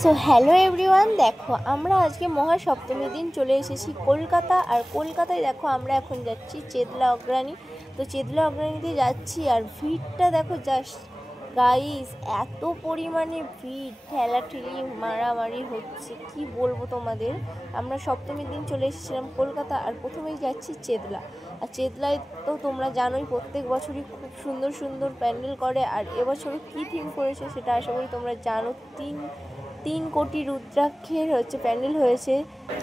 So hello everyone, দেখো আমরা আজকে মহাসপ্তমীর দিন চলে এসেছি কলকাতা। আর কলকাতায় দেখো আমরা এখন যাচ্ছি চেতলা অগ্রণী। তো চেতলা অগ্রণীতে যাচ্ছি আর ভিড়টা দেখো জাস্ট গাইস, এত পরিমাণে ভিড়, ঠেলাঠেলি মারামারি হচ্ছে, কি বলবো তোমাদের। আমরা সপ্তমীর দিন চলে এসেছিলাম কলকাতা আর প্রথমেই যাচ্ছি চেতলা। আর চেতলায় তো তোমরা জানোই প্রত্যেক বছরই খুব সুন্দর সুন্দর প্যান্ডেল করে। আর এবছরও কী থিম করেছে সেটা আশা করি তোমরা জানো। তিন কোটি রুদ্রাক্ষের প্যান্ডেল হয়েছে,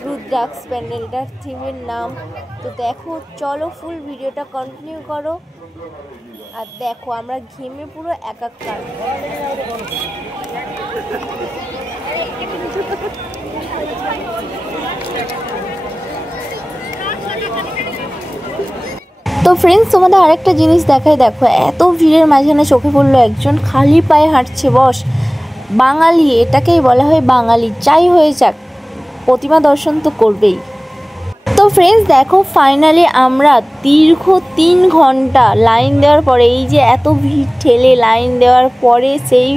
রুদ্রাক্ষ প্যান্ডেলটার থিমের নাম। তো দেখো, চলো ফুল ভিডিওটা কন্টিনিউ করো। আর দেখো আমরা ঘেমে পুরো একাকার। তো ফ্রেন্ডস, তোমাদের আরেকটা জিনিস দেখায়, দেখো এত ভিড়ের মাঝখানে চোখে পড়লো একজন খালি পায়ে হাঁটছে। বস, বাঙালি, এটাকেই বলা হয় বাঙালি। যাই হয়ে যাক, প্রতিমা দর্শন তো করবেই। তো ফ্রেন্ডস দেখো, ফাইনালি আমরা দীর্ঘ 3 ঘন্টা লাইন দেওয়ার পরে, এই যে এত ভিড় ঠেলে লাইন দেওয়ার পরে সেই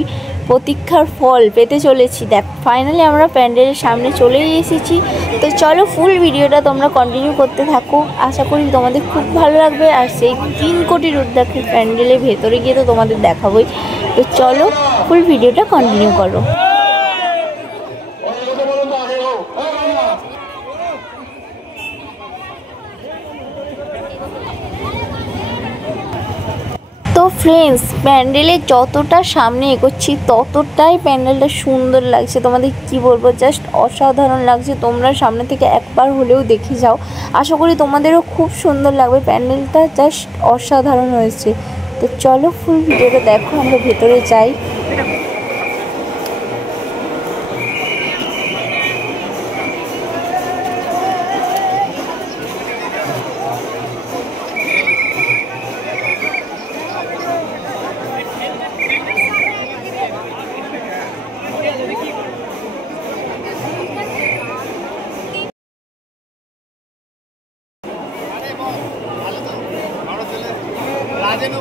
প্রতীক্ষার ফল পেতে চলেছি। দেখ, ফাইনালি আমরা প্যান্ডেলের সামনে চলেই এসেছি। তো চলো ফুল ভিডিওটা তোমরা কন্টিনিউ করতে থাকো, আশা করি তোমাদের খুব ভালো লাগবে। আর সেই 3 কোটি রুদ্রাক্ষের প্যান্ডেলের ভেতরে গিয়ে তো তোমাদের দেখাবোই। তো চলো ফুল ভিডিওটা কন্টিনিউ করো। তো ফ্রেন্ডস, প্যান্ডেলে যতটা সামনে এগোচ্ছি ততটাই প্যান্ডেলটা সুন্দর লাগছে। তোমাদের কি বলবো, জাস্ট অসাধারণ লাগছে। তোমরা সামনে থেকে একবার হলেও দেখে যাও, আশা করি তোমাদেরও খুব সুন্দর লাগবে। প্যান্ডেলটা জাস্ট অসাধারণ হয়েছে। তো চলো ফুল ভিডিওটা দেখো, আমরা ভেতরে যাই।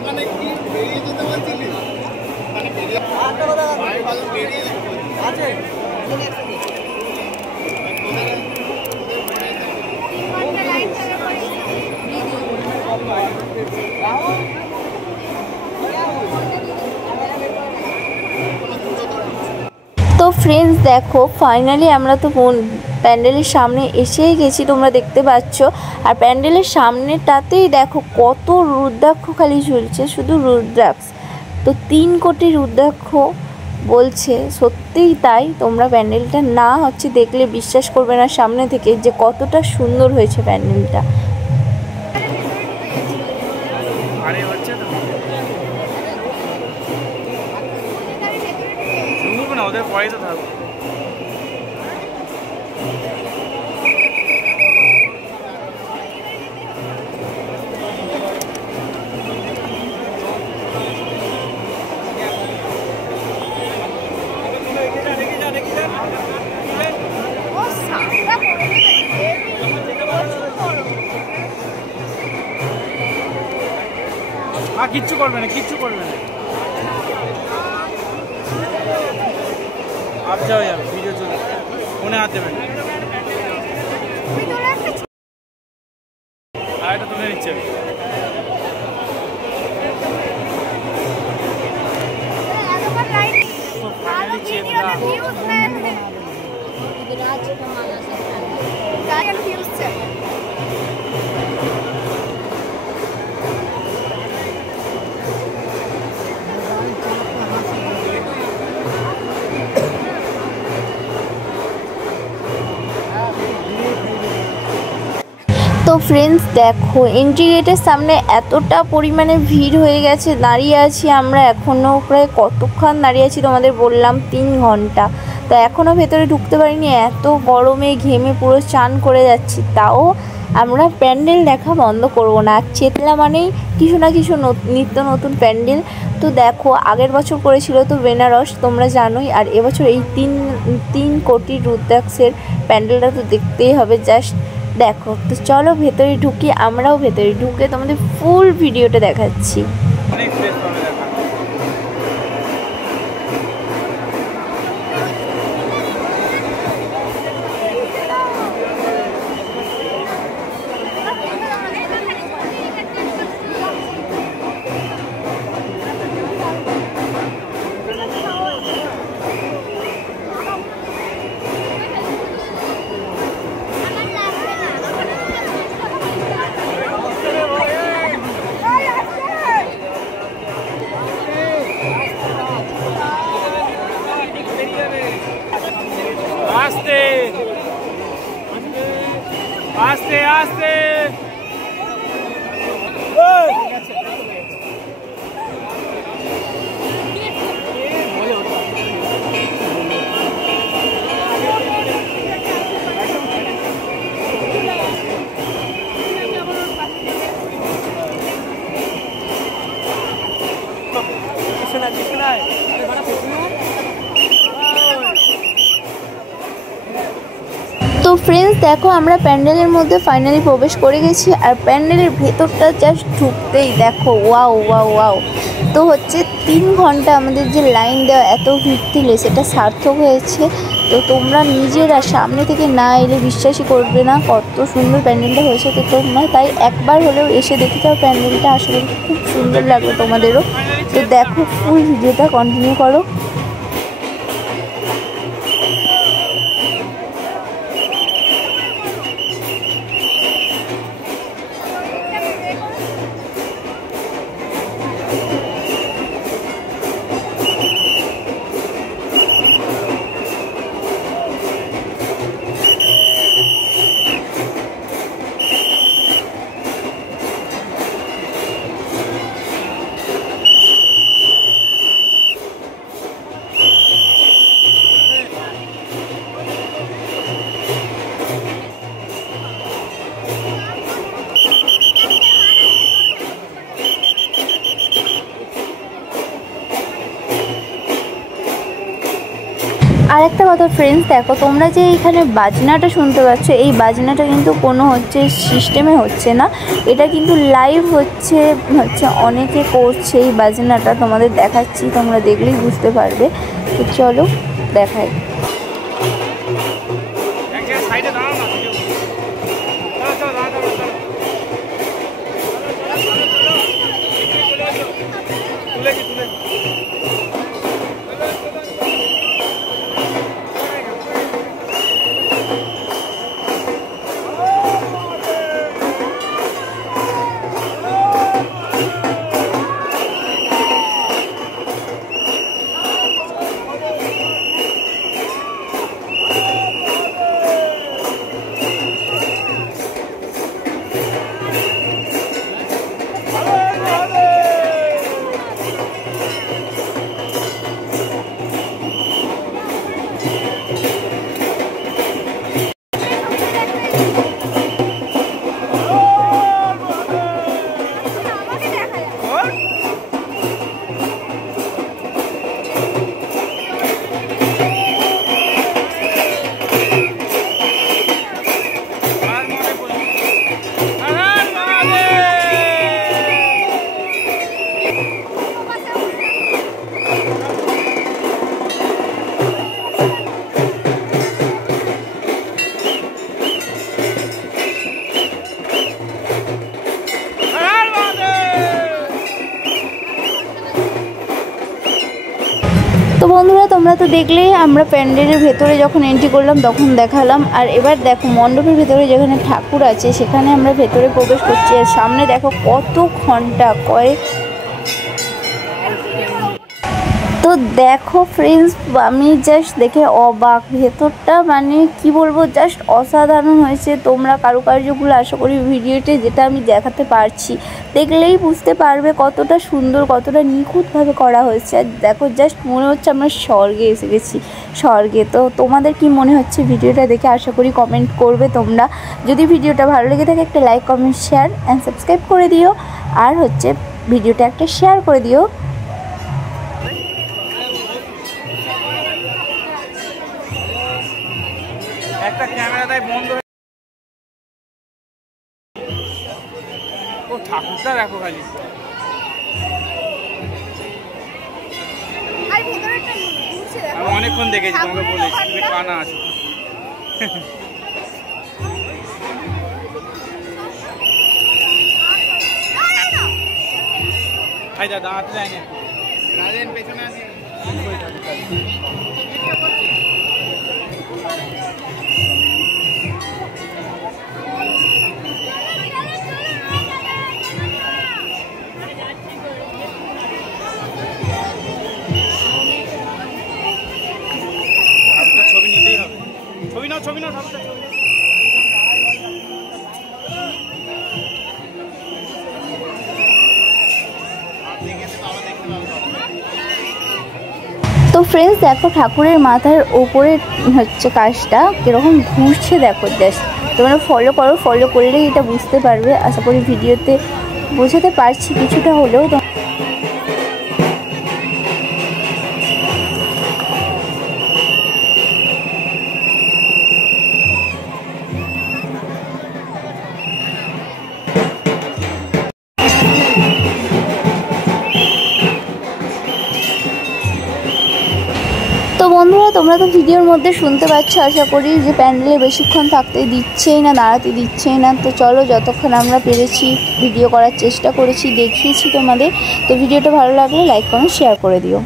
ওখানে কি বেরিয়ে যেতে বলছিলি? মানে বেরিয়ে আছে। তো ফ্রেন্ডস দেখো, ফাইনালি আমরা তো প্যান্ডেলের সামনে এসেই গেছি, তোমরা দেখতে পাচ্ছ। আর প্যান্ডেলের সামনেটাতেই দেখো কত রুদ্রাক্ষ খালি ঝুলছে, শুধু রুদ্রাক্ষ। তো 3 কোটি রুদ্রাক্ষ বলছে, সত্যিই তাই। তোমরা প্যান্ডেলটা না দেখলে বিশ্বাস করবে না সামনে থেকে যে কতটা সুন্দর হয়েছে প্যান্ডেলটা। ওদের পরে তো থাকবে। কিচ্ছু করবে না, কিচ্ছু করবে না। आप जाओ यार, वीडियो चलो, उन्हें हाथ देবেন। আর এটা তুলে নিচ্ছে। তো ফ্রেন্ডস দেখো, এন্ট্রি গেটের সামনে এতটা পরিমাণে ভিড় হয়ে গেছে। দাঁড়িয়ে আছি আমরা এখনও, প্রায় কতক্ষণ দাঁড়িয়ে আছি তোমাদের বললাম, 3 ঘন্টা। তো এখনও ভেতরে ঢুকতে পারিনি, এত গরমে ঘেমে পুরো চান করে যাচ্ছি। তাও আমরা প্যান্ডেল দেখা বন্ধ করব না। চেতলা মানেই কিছু না কিছু নিত্য নতুন প্যান্ডেল। তো দেখো, আগের বছর করেছিল তো বেনারস, তোমরা জানোই। আর এবছর এই 3 কোটি রুদ্রাক্ষের প্যান্ডেলটা তো দেখতেই হবে। জাস্ট দেখো। তো চলো ভেতরে ঢুকি, আমরাও ভেতরে ঢুকে তোমাদের ফুল ভিডিওটা দেখাচ্ছি। আস্তে আস্তে আস্তে তো ফ্রেন্ডস দেখো আমরা প্যান্ডেলের মধ্যে ফাইনালি প্রবেশ করে গেছি, আর প্যান্ডেলের ভেতরটা জাস্ট ঢুকতেই দেখো ওয়াও ওয়াও ওয়াও। তো হচ্ছে 3 ঘন্টা আমাদের যে লাইন দেওয়া এত ভিড় দিলে সেটা সার্থক হয়েছে। তো তোমরা নিজেরা সামনে থেকে না এলে বিশ্বাসই করবে না কত সুন্দর প্যান্ডেলটা হয়েছে। তো তোমরা তাই একবার হলেও এসে দেখে যাও প্যান্ডেলটা, আসলে খুব সুন্দর লাগবে তোমাদেরও। তো দেখো ফুল ভিডিওটা কন্টিনিউ করো। আর একটা কথা ফ্রেন্ডস দেখো, তোমরা যে এইখানে বাজনাটা শুনতে পাচ্ছ, এই বাজনাটা কিন্তু কোনো হচ্ছে সিস্টেমে হচ্ছে না, এটা কিন্তু লাইভ হচ্ছে অনেকে করছে এই বাজনাটা। তোমাদের দেখাচ্ছি, তোমরা দেখলেই বুঝতে পারবে। তো চলো দেখাই। তো বন্ধুরা তোমরা তো দেখলেই, আমরা প্যান্ডেলের ভেতরে যখন এন্ট্রি করলাম তখন দেখালাম। আর এবার দেখো মণ্ডপের ভেতরে যেখানে ঠাকুর আছে সেখানে আমরা ভেতরে প্রবেশ করছি। আর সামনে দেখো কত ঘন্টা তো দেখো ফ্রেন্ডস, আমি জাস্ট দেখে অবাক, ভেতরটা মানে কি বলবো, জাস্ট অসাধারণ হয়েছে। তোমরা কারুকার্যগুলো আশা করি ভিডিওতে যেটা আমি দেখাতে পারছি দেখলেই বুঝতে পারবে কতটা সুন্দর, কতটা নিখুঁতভাবে করা হয়েছে। আর দেখো জাস্ট মনে হচ্ছে আমরা স্বর্গে এসে গেছি, স্বর্গে। তো তোমাদের কি মনে হচ্ছে ভিডিওটা দেখে? আশা করি কমেন্ট করবে তোমরা। যদি ভিডিওটা ভালো লেগে থাকে একটা like, comment, share and subscribe করে দিও। আর হচ্ছে ভিডিওটা একটা শেয়ার করে দিও। একটা ক্যামেরাটাই বন্ধ হয়ে, ও ঠাকুরটা দেখো খালি। আমি অনেকক্ষণ দেখেছি, তোমাকে বলেছি তুমি কানা আছো। দাঁড়াতে যায়নি, পেছনে আসি। ছবি নিতেই হবে। ছবি না ঠাকুরটা ছবি নাও। তো ফ্রেন্ডস দেখো ঠাকুরের মাথার ওপরে হচ্ছে কাজটা কীরকম ঘুরছে দেখো জাস্ট। তোমরা ফলো করো, ফলো করলেই এটা বুঝতে পারবে। আশা করি ভিডিওতে বোঝাতে পারছি কিছুটা হলেও। তো বন্ধুরা তোমরা তো ভিডিওর মধ্যে শুনতে পাচ্ছ আশা করি যে প্যান্ডেলে বেশিক্ষণ থাকতে দিচ্ছেই না, দাঁড়াতে দিচ্ছেই না। তো চলো যতক্ষণ আমরা পেরেছি ভিডিও করার চেষ্টা করেছি, দেখিয়েছি তোমাদের। তো ভিডিওটা ভালো লাগলে লাইক করো, শেয়ার করে দিও।